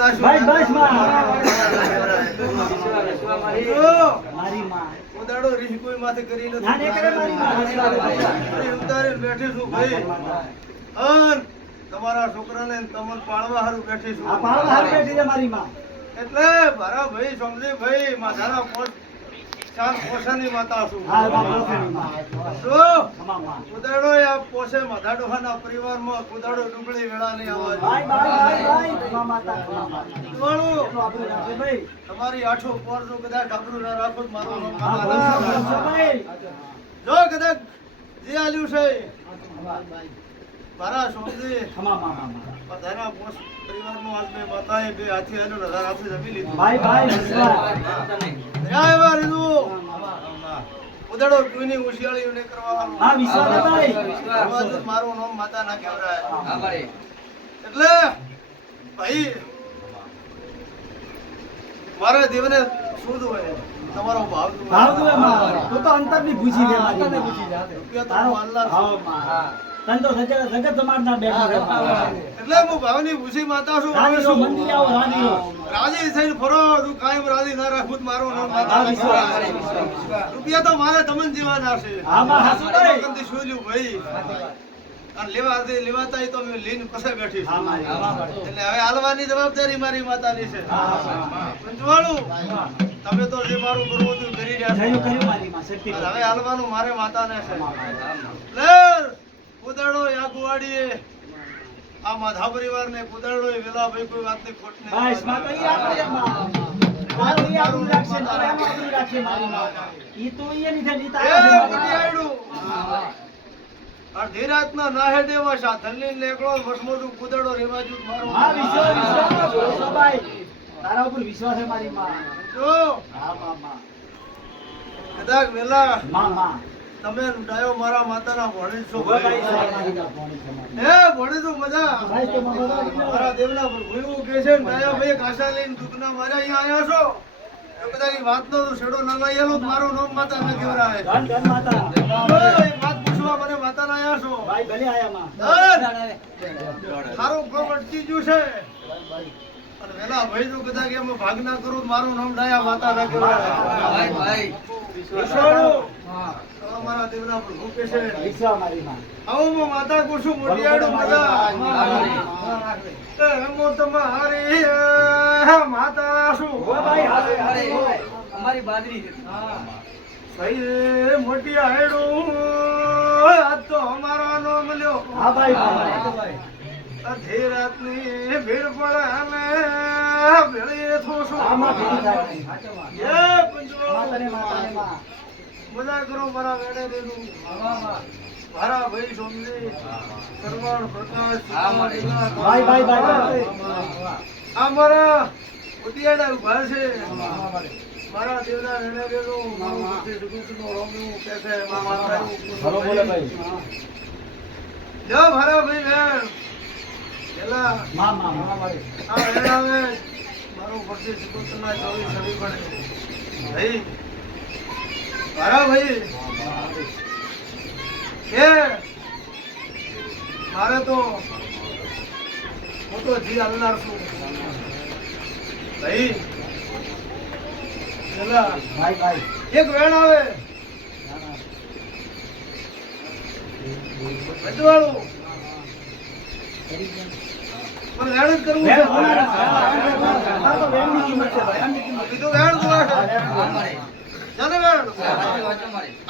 લાશું. બસ, મારી માં. ઉદાડો માથે કરી. ના, ને કરે મારી માં. અરે બેઠી છું ભાઈ. અન તમારા છોકરાને તમને પાળવા હારું બેઠી છું. આ પાળવા હાથ બેઠી છે મારી માં. એટલે મારા ભાઈ સમજે ભાઈ માધાના પોસ ચાર પોસાની માતા છું. હા માં. કુદાડો આ પોસે માધાડોહાના પરિવારમાં કુદાડો ડુંગળી વેળાની અવાજ ભાઈ ભાઈ ભાઈ ભાઈ માતા તમા માતા. વાળું એટલું આપણું રાખે ભાઈ. તમારી આઠો પોર જો કદાચ ડાબરું ના રાખો મારું. ભાઈ. જો કદાચ જે આલ્યું છે મારા સમજી. બધાના પોસ પરિવારનો આજ મેં માતાએ બે હાથી આલ્યું ને હજાર જમી લીધું. ભાઈ ભાઈ એવા રીધું ઉદાડો કોઈની હોશિયાળી ને કરવા. હા વિશ્વાસ મારું નામ માતા ના કહેવાય એટલે ભાઈ મારા હોય તમારો ભાવ. ભાવ તું તો. રૂપિયા તો તારો માનલા ભાવ છું. માં. તને તો જગત જગત સમાજના બેઠો એટલે હું ભાવની ભૂસી માતા છું. રાની હવે રો, આવો રાની રાજી થઈને ફરો તું કાયમ રાજી ના રાખું મારો નામ માતા. રૂપિયા તો મારે તમને જીવાના છે હા, માં ભાઈ. ભાઈ. અને લેવા લેવાતા તો મેં લઈને બેઠી છું એટલે હવે હાલવાની જવાબદારી મારી માતાની છે. પંચવાળું. તમે તો જે મારું કરવું હતું કરી રહ્યા છો. હવે હાલવાનું મારે માતાને છે. લેર કુદાડો યાગુવાડીએ આ માધા પરિવારને કુદાડો એ વેલા ભાઈ કોઈ વાતની ખોટ નહીં બસ માતા ઈ રાખશે તારે રાખશે મારી તો ઈ તારા મારી. અડધી રાતના નીકળો વસમોટું કુદાડો રેવાજુ હા વિશ્વાસ વિશ્વાસ. ભાઈ તારા ઉપર વિશ્વાસ છે મારી માં. જો. હા કદાચ વેલા તમે ડાયો મારા માતાના ભણી છો મારી મારી. એ ભણી તો મજા મારા દેવના એવું છે ડાયો ભાઈ કાસા લઈને દૂધના માર્યા અહીંયા આવ્યા છો? એ ઈ વાતનો તો છેડો ના લાયેલો મારું નામ માતા ના કહેવાય. ધન ધન માતા. વાત પૂછવા મને માતા ના આયા છો. ભાઈ ભલે આયા માં ધન! તારું કામ અટકી ગયું છે. વેલા ભાઈ જો કદાચ એમ ભાગ ના કરું તો મારું નામ ડાયા માતા ના કહેવાય વિશ્વાળું, અમારા દેવના પ્રભુ કહે છે. વિશ્વાસ મારી માં. આવું હું માતા કુસુમ મોટિયાડું મજા એ હું તમારી માતા છું ઓ ભાઈ હાલે હાલે અમારી બાદરી છે. ભાઈ મોટી આયડું આજ તો અમારો નામ લ્યો. હા ભાઈ ભાઈ. અડધી ભીડ પડે અને થોશું આમાં ભેગી થાય એ પંચવાળો. માતાને માતાને મજા કરો મારા વેડે દેનું મારા ભાઈ સોમજી સરવાણ પ્રકાશ. હા, મારી. સીતા, ભાઈ, ભાઈ, ભાઈ, ભાઈ. આ મારા ઉટિયાડા ઊભા છે. મારા દેવના વેડે દેનું મારું રોમનું કે છે. બોલે ભાઈ. જો મારા ભાઈ મારું તો હું તો જી હાલનાર છું. ભાઈ પેલા ભાઈ ભાઈ. એક વેણ આવે. બધવાળું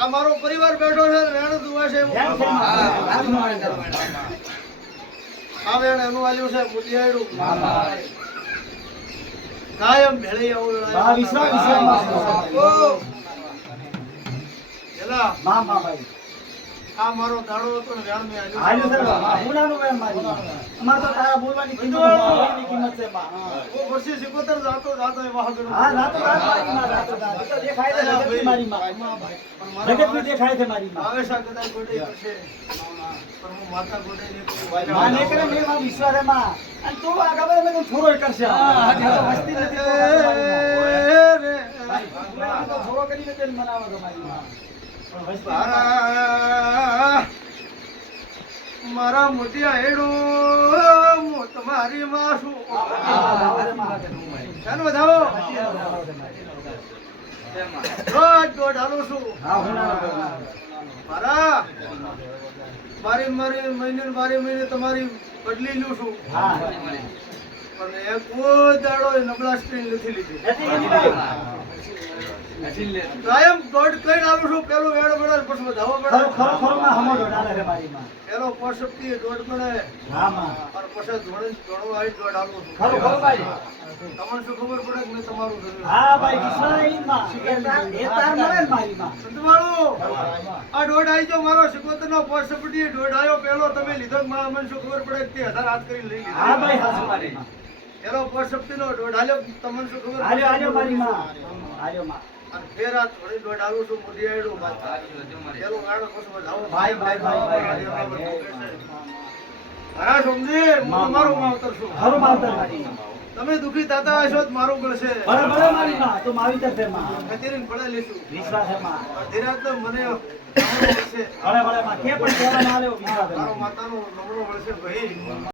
મારો પરિવાર બેઠો છે વેણ છે. આ વેણ એનું આવ્યું છે હા. કાયમ ભેળે આવું માં માં ભાઈ. આ મારો દાડો હતો ને વેણ મેં આલ્યું. વેણ મારી માં. તો તારા બોલવાની કિંમત કિંમત છે માં. હું વર્ષી સિકોતર જાતો જાતો એ વાહ કરું. હા રાતો રાત મારી માં રાતો રાત. તો દેખાય છે જગતની મારી માં પણ મારા જગતની દેખાય છે મારી માં ભાવેશા કદાચ ગોડે કરશે. પણ હું માતા ગોડે નહીં કરું. માં ને કરે મેં માં વિશ્વાસમાં. અને તું આ ખબર મેં તો થોડો ય કરશે વસ્તી નથી રે. ભાઈ, તો થોડો કરીને તેલ મનાવો છો માં. પણ વસ્તી મારા મોતિયા હેડું, હું તમારી માં છું. શાનો વધાવો રોજ દોઢ હાલું છું. મારા, મારી મારી મહિને મારી મહિને તમારી બદલી લઉં છું. પણ એ કોઈ દાડો નબળા સ્ક્રીન નથી લીધી નથી કીધું ભાઈ. હસીને લે. કાયમ દોઢ કઈ આવું છું પેલું વેડ પડે પછી વધાવો પડે ખરો ખરો માં હમો ડાલે રે મારી માં. પેલો પોષકતી દોઢ પડે હા માં. પર પછી ધોરણ ધોણો આવી દોડ આલું છું. ખરો ખરો ભાઈ. તમને શું ખબર પડે કે મેં તમારું કર્યું હા ભાઈ વિશ્વાસમાં. એ તાર એ તાર મળે મારી માં. સંતવાળો આ દોડ આવી જો મારો સિકોતર નો પોષકતી દોડ આવ્યો પેલો તમે લીધો માં અમને શું ખબર પડે કે તે હજાર હાથ કરી લઈ હા લીધો ભાઈ હા મારી માં. પેલો પોષકતી નો દોડ આલ્યો તમને શું ખબર આલ્યો આલ્યો મારી માં. આલ્યો માં. તમે દુખી થતા હશો મારું ગળશે બરાબર બરાબર મારી માં તું માવીતર છે માં. કચેરીને પડે લેશું વિશ્વાસમાં. ધીરાજ તો મને ભલે ભલે માં. કે પણ કહેવા ના આલ્યો મારો મારી. માતાનો નમણો વળશે ભાઈ.